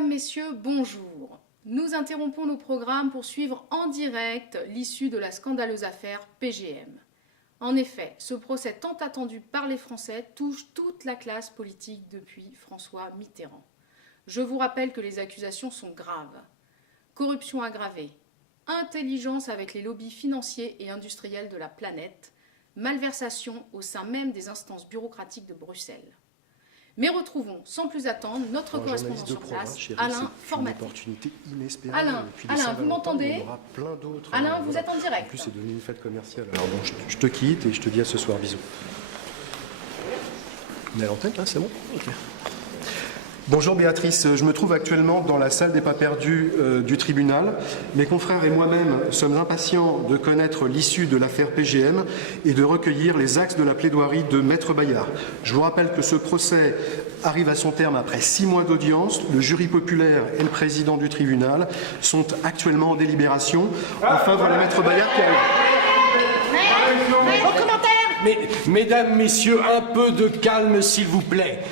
Mesdames, Messieurs, bonjour. Nous interrompons nos programmes pour suivre en direct l'issue de la scandaleuse affaire PGM. En effet, ce procès tant attendu par les Français touche toute la classe politique depuis François Mitterrand. Je vous rappelle que les accusations sont graves. Corruption aggravée, intelligence avec les lobbies financiers et industriels de la planète, malversation au sein même des instances bureaucratiques de Bruxelles. Mais retrouvons sans plus attendre notre correspondant sur place, Alain Formati. Alain, vous m'entendez? Alain, vous êtes en direct. En plus, c'est devenu une fête commerciale. Alors bon, je te quitte et je te dis à ce soir. Bisous. On est à l'antenne, là, c'est bon? Ok. Bonjour Béatrice, je me trouve actuellement dans la salle des pas perdus du tribunal. Mes confrères et moi-même sommes impatients de connaître l'issue de l'affaire PGM et de recueillir les axes de la plaidoirie de Maître Bayard. Je vous rappelle que ce procès arrive à son terme après 6 mois d'audience. Le jury populaire et le président du tribunal sont actuellement en délibération. Enfin, voilà Maître Bayard qui arrive. Vos commentaires. Mesdames, Messieurs, un peu de calme s'il vous plaît.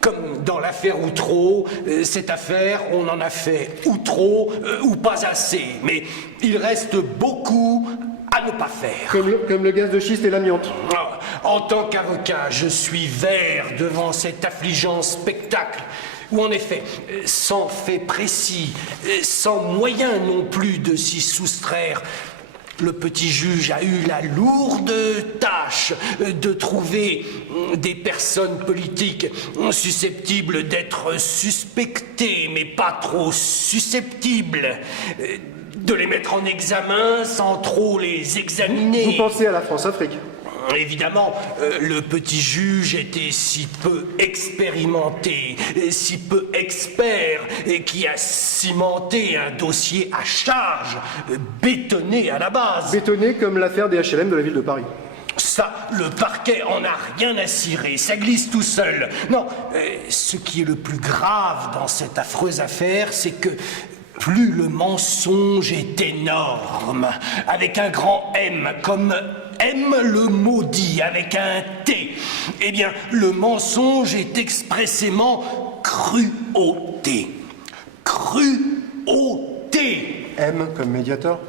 Comme dans l'affaire Outreau, cette affaire, on en a fait ou trop ou pas assez. Mais il reste beaucoup à ne pas faire. Comme le gaz de schiste et l'amiante. En tant qu'avocat, je suis vert devant cet affligeant spectacle où en effet, sans fait précis, sans moyen non plus de s'y soustraire, le petit juge a eu la lourde tâche de trouver des personnes politiques susceptibles d'être suspectées, mais pas trop susceptibles, de les mettre en examen sans trop les examiner. Vous pensez à la France-Afrique? Évidemment, le petit juge était si peu expérimenté, si peu expert, et qui a cimenté un dossier à charge, bétonné à la base. Bétonné comme l'affaire des HLM de la ville de Paris. Ça, le parquet en a rien à cirer, ça glisse tout seul. Non, ce qui est le plus grave dans cette affreuse affaire, c'est que plus le mensonge est énorme, avec un grand M, comme M le maudit, avec un T, eh bien, le mensonge est expressément cruauté. Cruauté. M comme médiateur.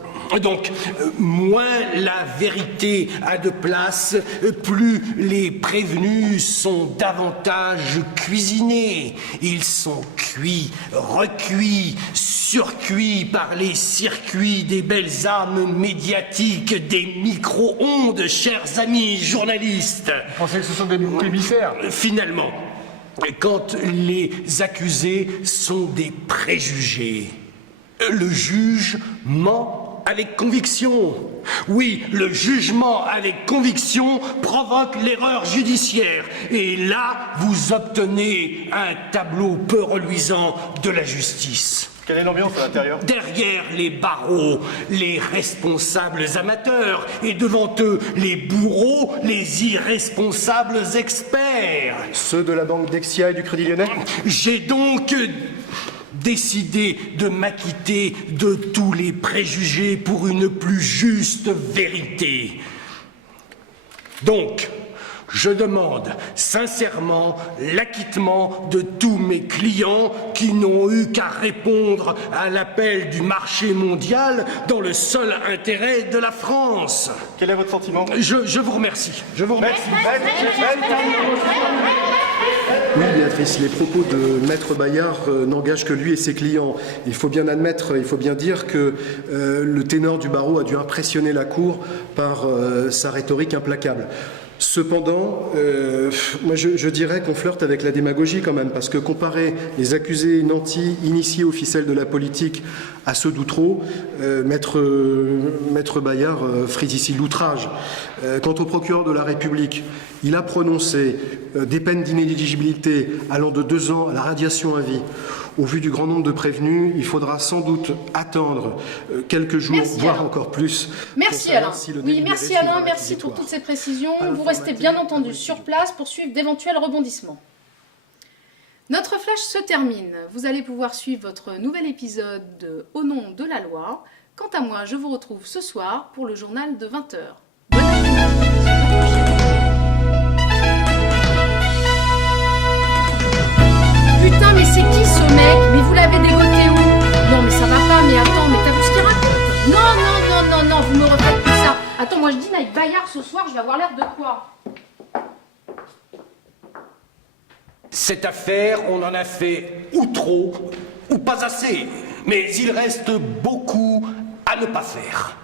Donc, moins la vérité a de place, plus les prévenus sont davantage cuisinés. Ils sont cuits, recuits, surcuits par les circuits des belles âmes médiatiques, des micro-ondes, chers amis journalistes. Vous pensez que ce sont des émissaires? Finalement, quand les accusés sont des préjugés, le juge ment avec conviction. Oui, le jugement avec conviction provoque l'erreur judiciaire. Et là, vous obtenez un tableau peu reluisant de la justice. Quelle est l'ambiance à l'intérieur? Derrière les barreaux, les responsables amateurs, et devant eux, les bourreaux, les irresponsables experts. Ceux de la banque Dexia et du Crédit Lyonnais? J'ai donc décidé de m'acquitter de tous les préjugés pour une plus juste vérité. Donc, je demande sincèrement l'acquittement de tous mes clients qui n'ont eu qu'à répondre à l'appel du marché mondial dans le seul intérêt de la France. Quel est votre sentiment? Je vous remercie. Je vous remercie. Oui, Béatrice, les propos de Maître Bayard n'engagent que lui et ses clients. Il faut bien admettre, il faut bien dire que le ténor du barreau a dû impressionner la Cour par sa rhétorique implacable. Cependant, moi je dirais qu'on flirte avec la démagogie quand même, parce que comparer les accusés nantis initiés aux ficelles de la politique à ceux d'Outreau, Maître Bayard frise ici l'outrage. Quant au procureur de la République, il a prononcé des peines d'inéligibilité allant de 2 ans à la radiation à vie. Au vu du grand nombre de prévenus, il faudra sans doute attendre quelques jours, voire encore plus. Merci Alain. Oui, merci Alain, merci pour toutes ces précisions. Vous restez bien entendu sur place pour suivre d'éventuels rebondissements. Notre flash se termine. Vous allez pouvoir suivre votre nouvel épisode de Au nom de la loi. Quant à moi, je vous retrouve ce soir pour le journal de 20h. Bonne après-midi. Putain, mais c'est qui moi je dîne avec Bayard ce soir, je vais avoir l'air de quoi? Cette affaire, on en a fait ou trop, ou pas assez. Mais il reste beaucoup à ne pas faire.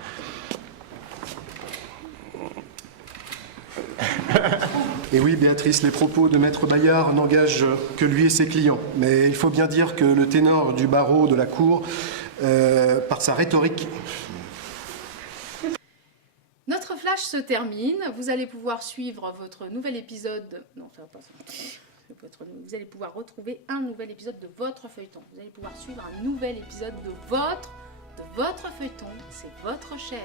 Et oui, Béatrice, les propos de Maître Bayard n'engagent que lui et ses clients. Mais il faut bien dire que le ténor du barreau de la Cour, par sa rhétorique... Notre flash se termine. Vous allez pouvoir suivre votre nouvel épisode... Non, ça va pas ça. Vous allez pouvoir retrouver un nouvel épisode de votre feuilleton. Vous allez pouvoir suivre un nouvel épisode de votre feuilleton. C'est votre chaîne.